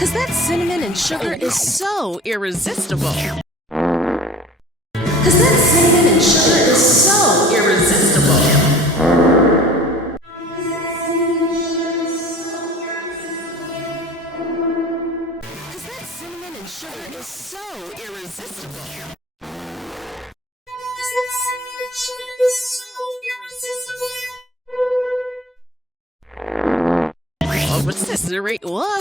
Cause that cinnamon and sugar is so irresistible. Cause that cinnamon and sugar is so irresistible. Cause that cinnamon and sugar is so irresistible. Cause that cinnamon and sugar is so irresistible. Obecny was